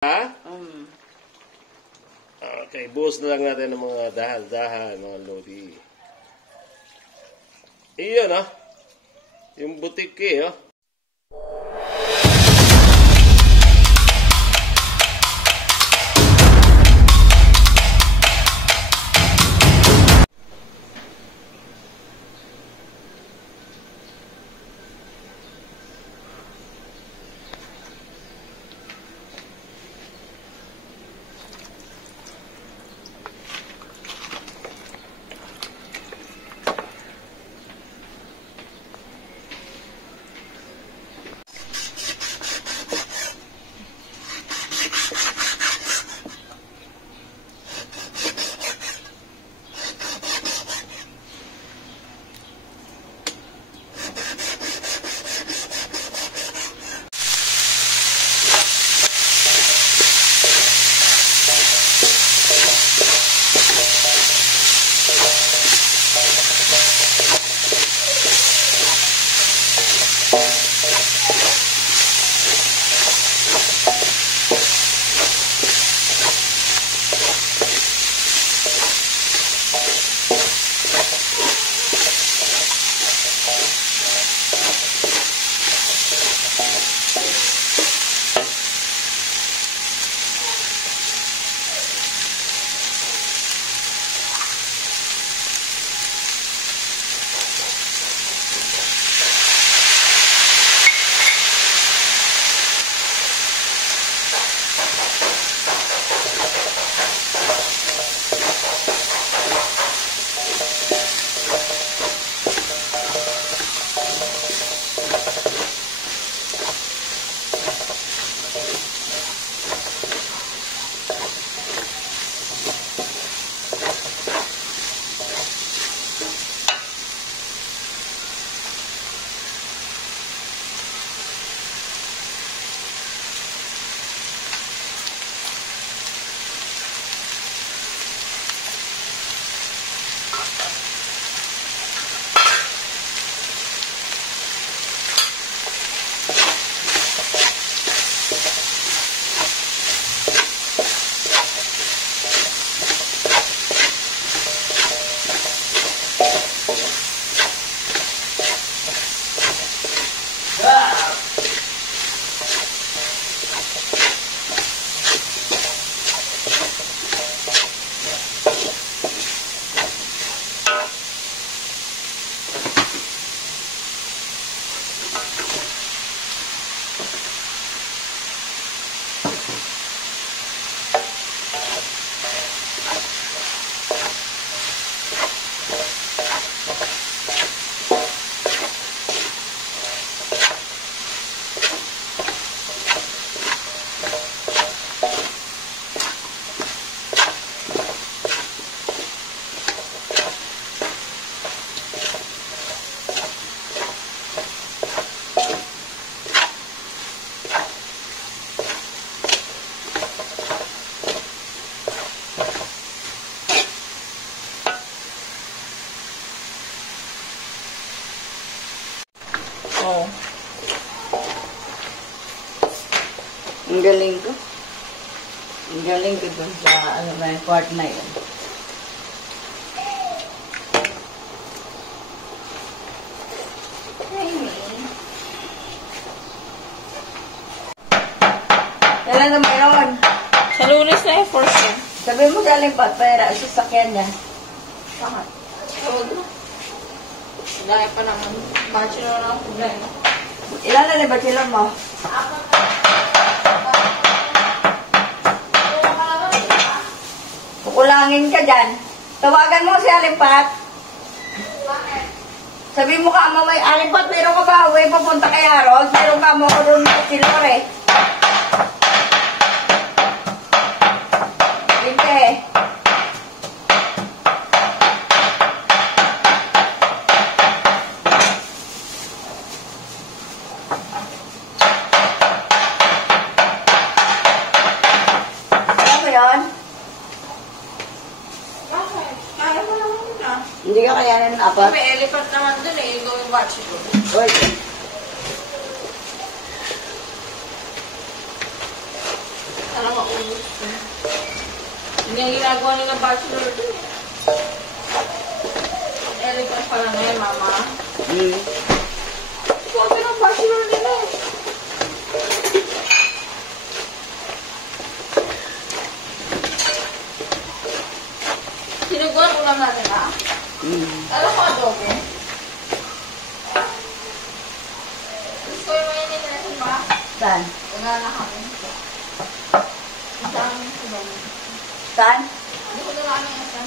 Ha? Okay, buhos na lang natin ng mga dahal-dahal, mga lodi. Iyon, oh. Yung butiki, oh. Oh. Ang galing ko. Ang galing ko dun sa, ano ba yung part na yun. Kailan na mayroon? Sa Lunes na yung first year. Sabi mo galing pa, pera, sasakyan niya. Bakit? Huwag na. Dahil pa naman. Bachelor na ang problema. Ilan na ba sila mo? Kukulangin ka dyan. Tawagan mo si Alimpat. Bakit? Sabi mo ka mo may Alimpat, meron ka ba? Uwi, papunta kay Harold. Meron ka mo ko doon sa Silore. Hindi. Yun? Bakit? Kaya mo naman yun ah. Hindi ka kayanan ng apat? May elephant naman dun eh. Yung going bachelor. Oy. Sana maubos ko. Hindi ang ginagawa nila bachelor dun. Elegant pala ngayon, mama. Sabi ng bachelor nila. Sinuguan ulam natin, ha? Alam ko adobe. Gusto ko yung mga nila ba? Saan? Wala na kami. Ang dami sa dami. Saan? Hindi ko na kami asan.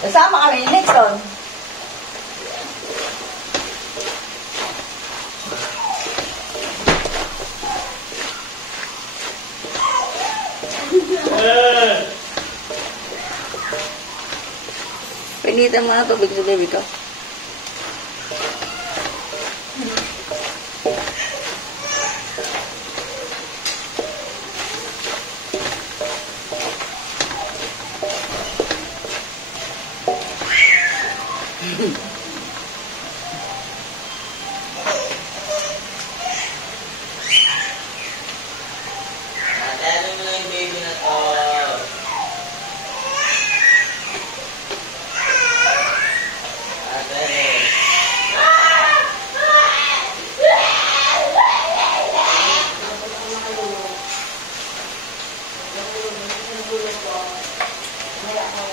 Kasama kami ni Nixon. Pinitan mo na tubig sa baby ko. Ano mo na yung baby na to?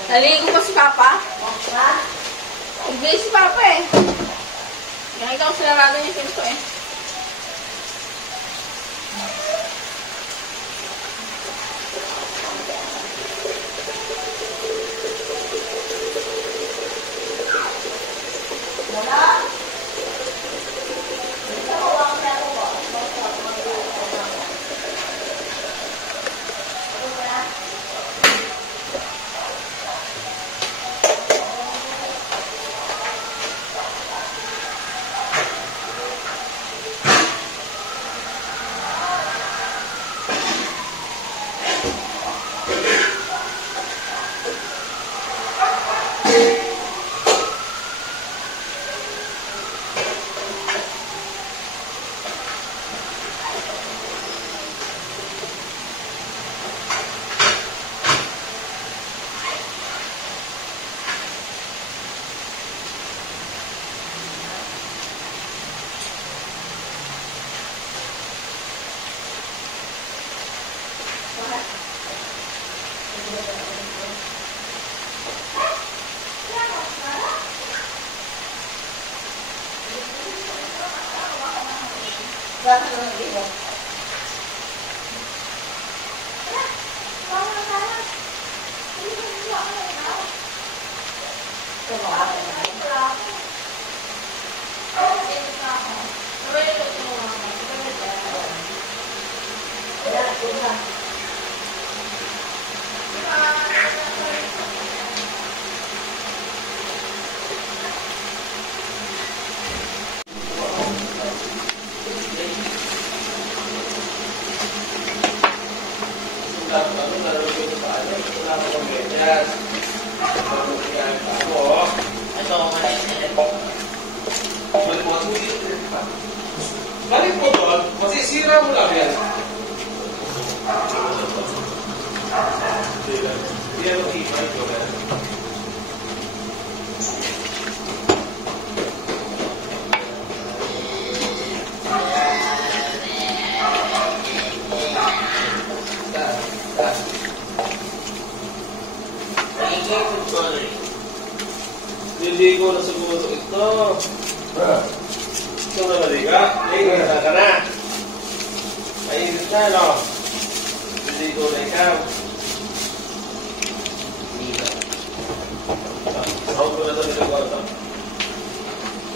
Naligo pa si Papa? Hindi si Papa eh. Nakita ko sila natin yung pinto eh. Balik mo doon, masisira mo lang yan. Yan ang ibay ko. Hindi ko na siguro ito. Ito na maliga. Liga ka na. Mainit na, no? Hindi ko na ikaw. Sahod ko na ito nilagawa ito.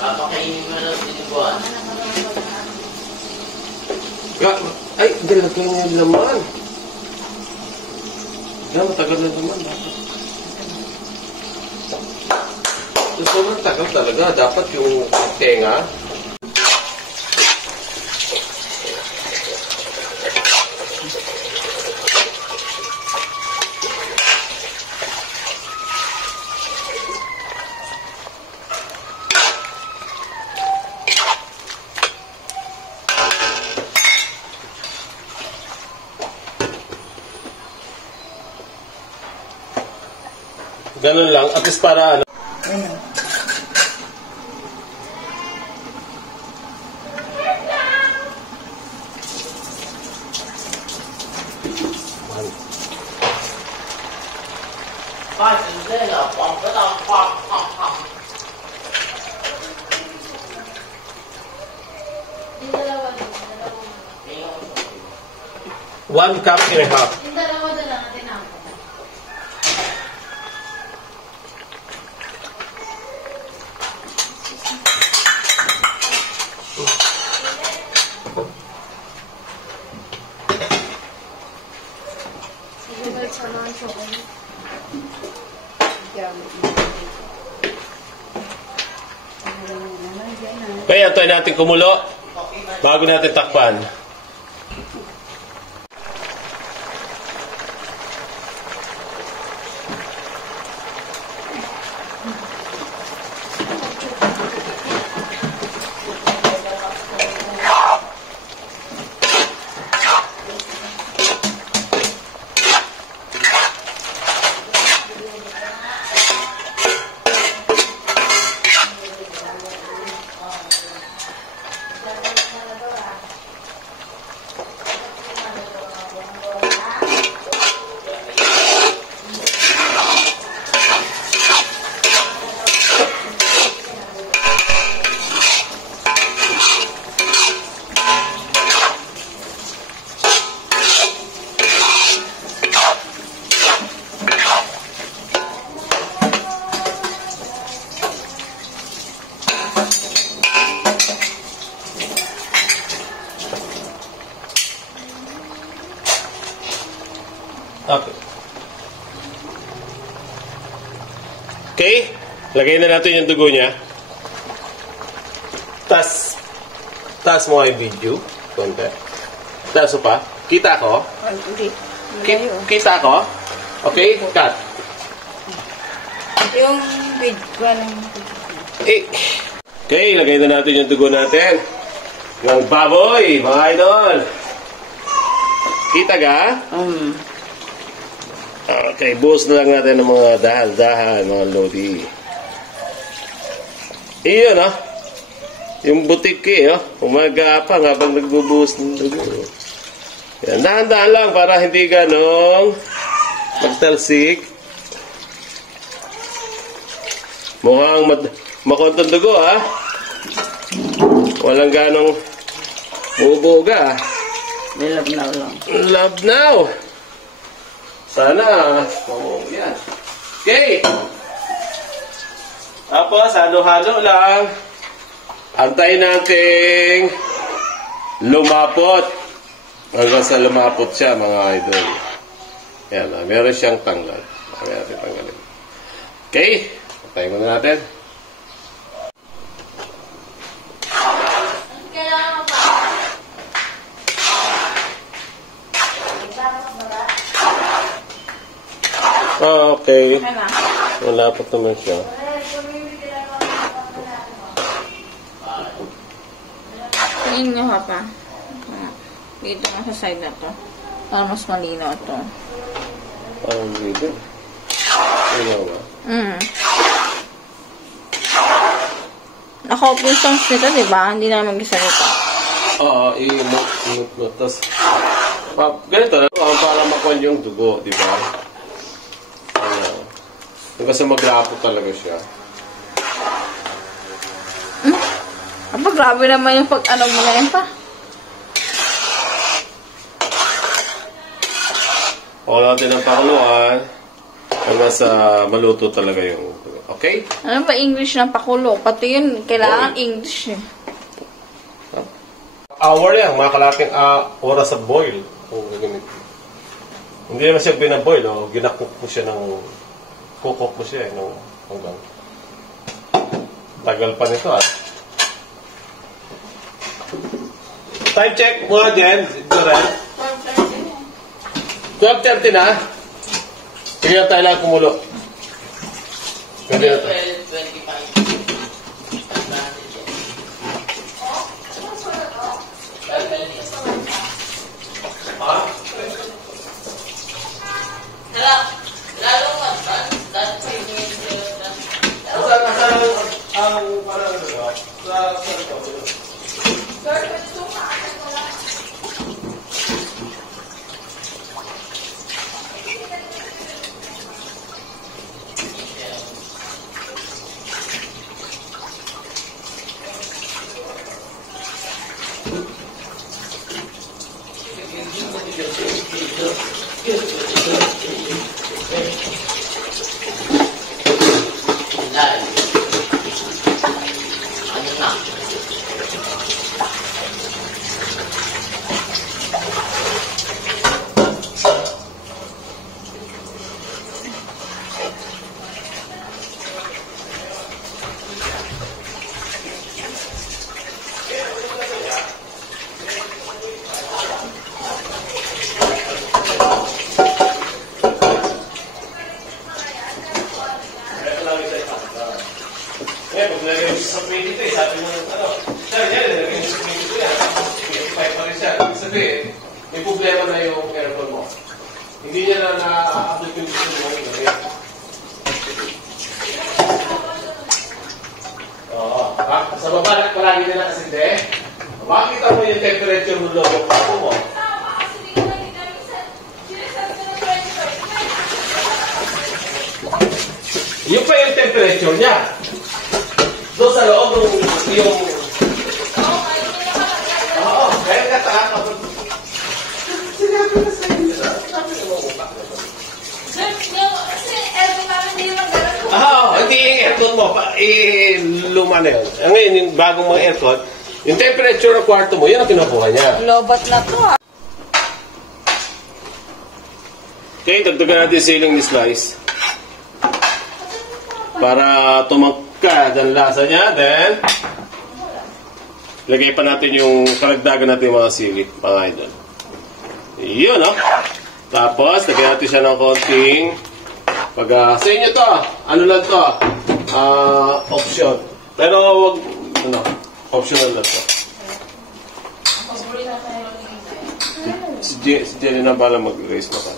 Papakainin mo na piniguan. Ay, dalag kayo ng laman. Yan, matagal na naman. Sobrang tagal talaga. Dapat yung tenga. Ganun lang. At least para ano. Ayun. Yung dalawa din. 1 cup and a half. Yung dalawa din lang natin ako. Sige, sana ang chocolate. Kaya antayin natin kumulo bago natin takpan. Okay. Okay, lagay na natin yung dugo niya. Tas mo yung video. Konti. Tas pa. Kita ko? Hindi. Kita ko? Okay, cut. Yung video, Okay, lagay na natin yung dugo natin. Ng baboy, mga idol. Kita ka? Okay, buhos na lang natin ng mga dahal-dahal, mga lodi. Iyon, oh. Yung butik oh. Umagapang habang nagbubuhos ng dugo. Yan, dahan-dahan lang para hindi ganong magtalsik. Mukhang makontong dugo, ha? Walang ganong bubuga. may labnaw lang. Love now! Sana. Yan. Okay. Tapos, halo-halo lang. Antayin nating lumapot. Hanggang sa lumapot siya, mga idol. Yan, meron siyang tanggal. Meron siyang tanggalin. Okay. Antayin muna natin. Kailangan mo pa. Okay. Ano? Malapot naman siya. Tingin nyo pa. Dito nga sa side na to. Para mas malinaw to. Parang video. Ano ba? Naka-open songs nito, diba? Hindi na mag-isalita. Oo, i-mute mo. Tapos, ganito na. Para makuha yung dugo, di ba? Kasi maglapot talaga siya. Aba, grabe naman yung pag-ano mo na yan pa. Huwag natin ang pakuluan hanggang sa maluto talaga yung dugo. Okay? Ano ba English ng pakulo? Pati yun, kailangan English eh. Hour yan, mga kalating oras sa boil. Hindi naman siya binaboil, ginacook mo siya ng kukok mo siya hanggang tagal pa nito Time check muna din, Duran. 12:30 na. Sige na tayo lang kumulo. Pwede na tayo. 25. Lalo mo, Dahil. Ano na? Eh, pag nalagay mo sa 23, sabi mo ng ano, sir, yan, nalagay mo sa 22 yan, tapos 25 pa rin siya. Ibig sabihin, may problema na yung aircon mo. Hindi niya na na-upload yung gusto mo yung gabi. Oo. Ha? Sa baba, palagi nila kasi hindi. Makikita mo yung temperature mo loob ng kapo mo. Yung pa yung temperature niya. Doon sa loob yung... Oo, kaya ka takot. Sinabi na sa inyo. Sabi na mo upak. Hindi yung aircon mo. Luma na yun. Ngayon, yung bagong mga aircon, yung temperature ng kwarto mo, yun ang kinukuha niya. Lobat na to ah. Okay, dagdagan natin ceiling ni Slice. Para tumangkad ang lasa niya, then lagay pa natin yung karagdagan natin yung mga sili, mga idol. Yun, no? Tapos, lagyan natin siya ng konting sa inyo to, ano lang to, option. Pero, wag, optional lang to. Si Jenny na bala mag-raise na ka.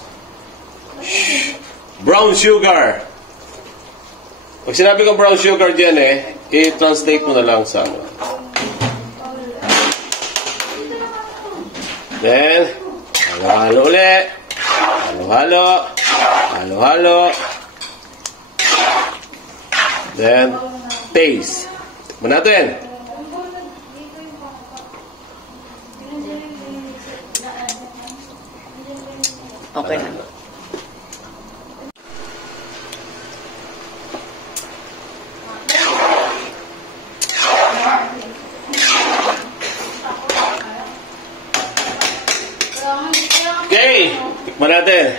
Brown sugar. Pag sinabi ko brown sugar dyan i-translate mo na lang sa ano. Then, halo-halo ulit. Halo-halo. Halo-halo. Then, taste. Tikman natin. Okay na. Okay, tikman natin.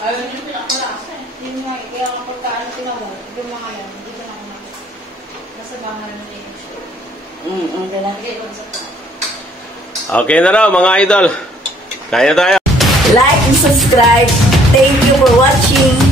Ayun yung pinakulasa eh. Yun nga, kaya kapag kaano tinawag, yung mga yan, hindi ka lang nasa bahay na yung Okay na raw, mga idol. Kaya tayo. Like and subscribe. Thank you for watching.